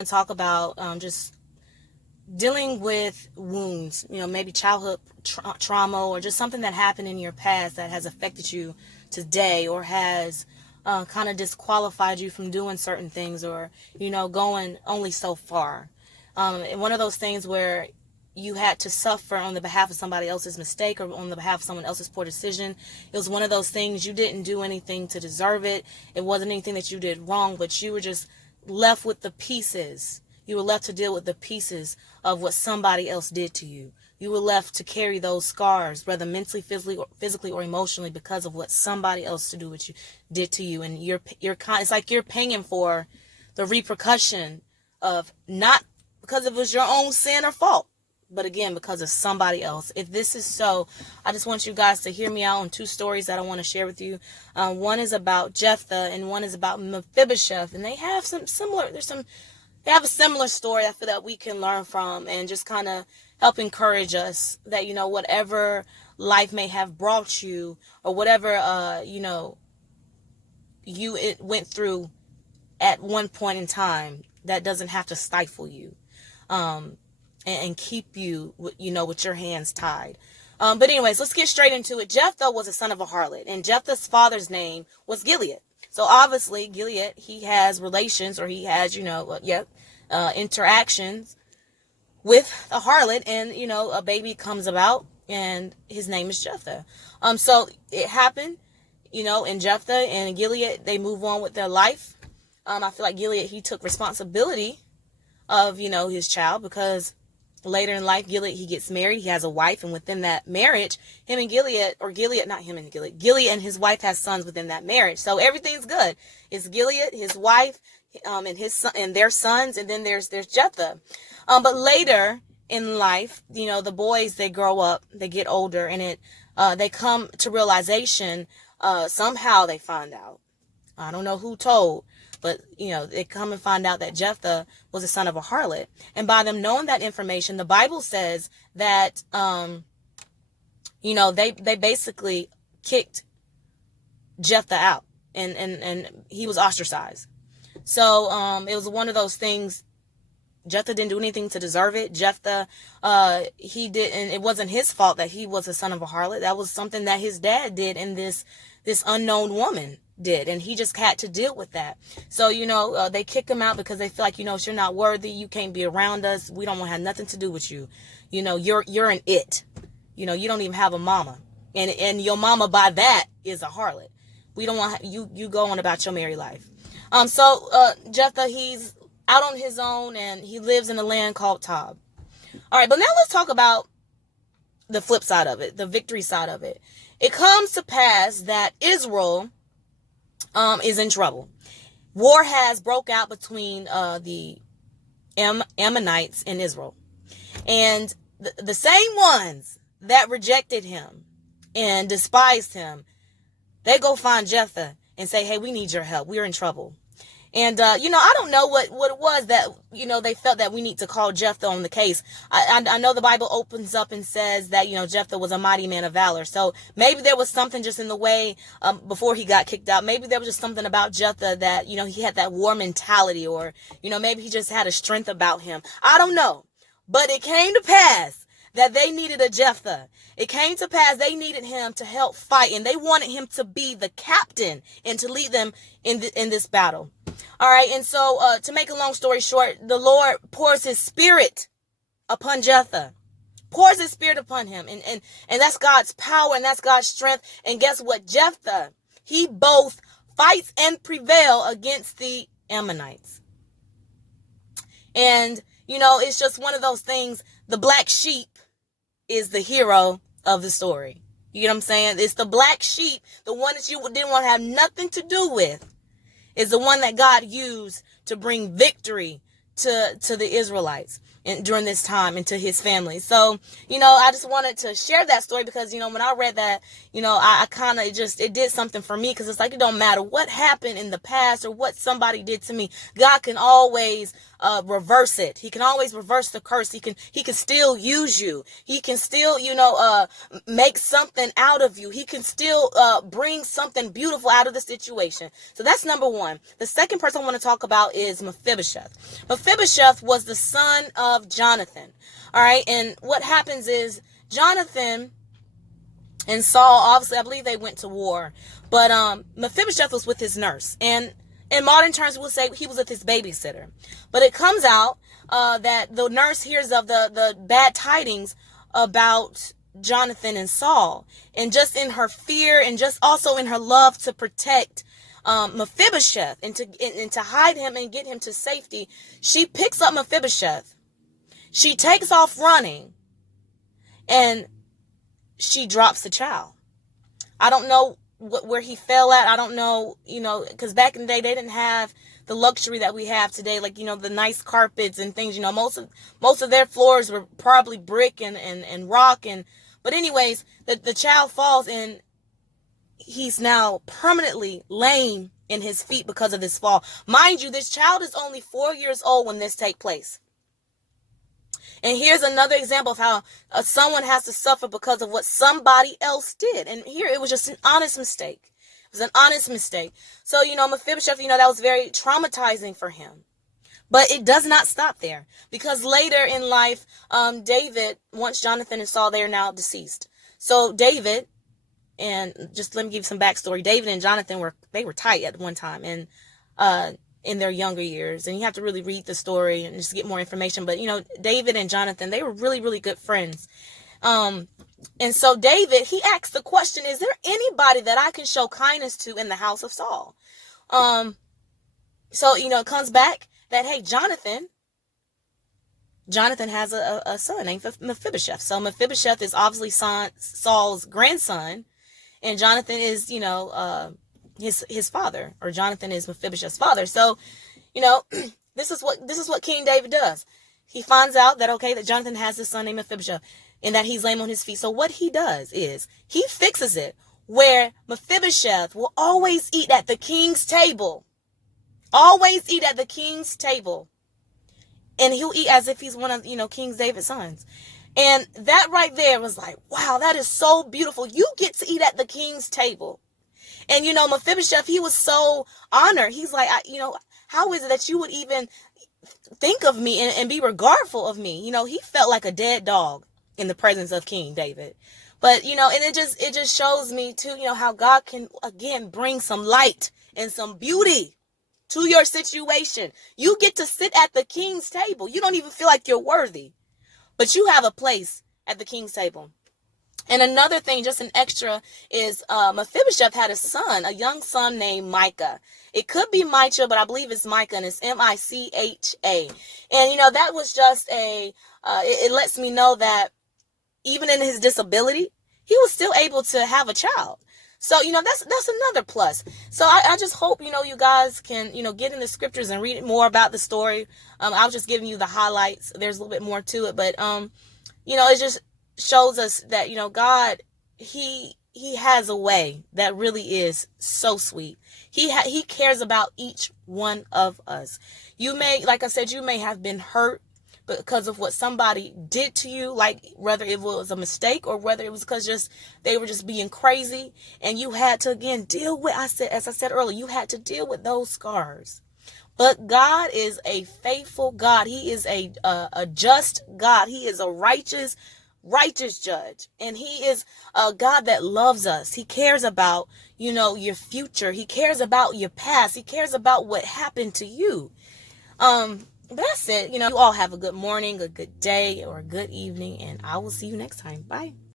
and talk about just dealing with wounds, maybe childhood trauma or just something that happened in your past that has affected you today or has kind of disqualified you from doing certain things or, going only so far. And one of those things where you had to suffer on the behalf of somebody else's mistake or on the behalf of someone else's poor decision. It was one of those things you didn't do anything to deserve it. It wasn't anything that you did wrong, but you were just left with the pieces. You were left to deal with the pieces of what somebody else did to you. You were left to carry those scars, whether mentally, physically, or emotionally, because of what somebody else to do what you did to you. And it's like you're paying for the repercussion of not because it was your own sin or fault, but again, because of somebody else. If this is so, I just want you guys to hear me out on two stories that I want to share with you. One is about Jephthah and one is about Mephibosheth, and they have they have a similar story I feel that we can learn from and just kind of help encourage us that, whatever life may have brought you or whatever, you went through at one point in time, that doesn't have to stifle you. And keep you, with your hands tied. But anyways, let's get straight into it. Jephthah was a son of a harlot, and Jephthah's father's name was Gilead. So obviously, Gilead, he has relations, or he has, interactions with a harlot, and, a baby comes about, and his name is Jephthah. So it happened, in Jephthah and Gilead, they move on with their life. I feel like Gilead, he took responsibility of, his child, because later in life, Gilead, he gets married, he has a wife, and within that marriage, Gilead and his wife has sons within that marriage. So everything's good. It's Gilead, his wife, and his son, and their sons, and then there's Jephthah. But later in life, the boys, they grow up, they get older, and they come to realization, somehow they find out. I don't know who told, but, they come and find out that Jephthah was the son of a harlot. And by them knowing that information, the Bible says that, they basically kicked Jephthah out and he was ostracized. So, it was one of those things. Jephthah didn't do anything to deserve it. Jephthah, it wasn't his fault that he was a son of a harlot. That was something that his dad did, and this unknown woman did, and he just had to deal with that. So, they kick him out because they feel like, you're not worthy, you can't be around us, we don't want to have nothing to do with you. You're an it. You don't even have a mama. And your mama by that is a harlot. We don't want you go on about your married life. Jephthah, he's out on his own, and he lives in a land called Tob. All right, but now let's talk about the flip side of it, the victory side of it. It comes to pass that Israel is in trouble. War has broke out between the Ammonites and Israel. And the same ones that rejected him and despised him, they go find Jephthah and say, hey, we need your help. We're in trouble. And, I don't know what it was that, they felt that we need to call Jephthah on the case. I know the Bible opens up and says that, Jephthah was a mighty man of valor. So maybe there was something just in the way, before he got kicked out. Maybe there was just something about Jephthah that, he had that war mentality, or, maybe he just had a strength about him. I don't know. But it came to pass that they needed a Jephthah. It came to pass they needed him to help fight, and they wanted him to be the captain and to lead them in this battle. All right, and so to make a long story short, the Lord pours his spirit upon Jephthah. Pours his spirit upon him, and that's God's power, and that's God's strength. And guess what? Jephthah, he both fights and prevail against the Ammonites. And, it's just one of those things. The black sheep is the hero of the story. You know what I'm saying? It's the black sheep, the one that you didn't want to have nothing to do with, is the one that God used to bring victory to the Israelites and during this time, and to his family. So, I just wanted to share that story because, when I read that, I kind of it did something for me, because it's like, it don't matter what happened in the past or what somebody did to me. God can always reverse it. He can always reverse the curse. He can still use you. He can still, make something out of you. He can still bring something beautiful out of the situation. So that's number one. The second person I want to talk about is Mephibosheth. Mephibosheth was the son of Jonathan. All right. And what happens is Jonathan and Saul, obviously, I believe they went to war. But Mephibosheth was with his nurse. And in modern terms, we'll say he was with his babysitter. But it comes out that the nurse hears of the bad tidings about Jonathan and Saul. And just in her fear and just also in her love to protect Mephibosheth and to hide him and get him to safety, she picks up Mephibosheth. She takes off running. And she drops the child. I don't know where he fell at. I don't know, because back in the day, they didn't have the luxury that we have today, like, the nice carpets and things. Most of their floors were probably brick and rock. But anyways, the child falls and he's now permanently lame in his feet because of this fall. Mind you, this child is only 4 years old when this takes place. And here's another example of how someone has to suffer because of what somebody else did. And here it was just an honest mistake. It was an honest mistake. So, Mephibosheth, that was very traumatizing for him. But it does not stop there. Because later in life, David, once Jonathan and Saul, they are now deceased. So David, and just let me give you some backstory. David and Jonathan were tight at one time. And in their younger years, and you have to really read the story and just get more information. But David and Jonathan, they were really, really good friends. And so David, he asked the question, is there anybody that I can show kindness to in the house of Saul? So it comes back that, hey, Jonathan has a son named Mephibosheth. So Mephibosheth is obviously Saul's grandson, and Jonathan is his father, or Jonathan is Mephibosheth's father. So, this is what King David does. He finds out that, that Jonathan has this son named Mephibosheth and that he's lame on his feet. So what he does is he fixes it where Mephibosheth will always eat at the king's table. Always eat at the king's table. And he'll eat as if he's one of, King David's sons. And that right there was like, wow, that is so beautiful. You get to eat at the king's table. And, Mephibosheth, he was so honored. He's like, how is it that you would even think of me and be regardful of me? He felt like a dead dog in the presence of King David. But, and it just shows me too, how God can, again, bring some light and some beauty to your situation. You get to sit at the king's table. You don't even feel like you're worthy, but you have a place at the king's table. And another thing, just an extra, is Mephibosheth had a young son named Micah. It could be Micah, but I believe it's Micah, and it's Micha. And, that was just it lets me know that even in his disability, he was still able to have a child. So, that's another plus. So I just hope, you guys can, get in the scriptures and read more about the story. I was just giving you the highlights. There's a little bit more to it, but, it just shows us that, God, he has a way that really is so sweet. He cares about each one of us. Like I said, you may have been hurt because of what somebody did to you, like whether it was a mistake or whether it was because they were just being crazy, and you had to again deal with, as I said earlier, you had to deal with those scars. But God is a faithful God. He is a just God. He is a righteous judge, and he is a God that loves us. He cares about, your future. He cares about your past. He cares about what happened to you. But that's it. You all have a good morning, a good day, or a good evening, and I will see you next time. Bye.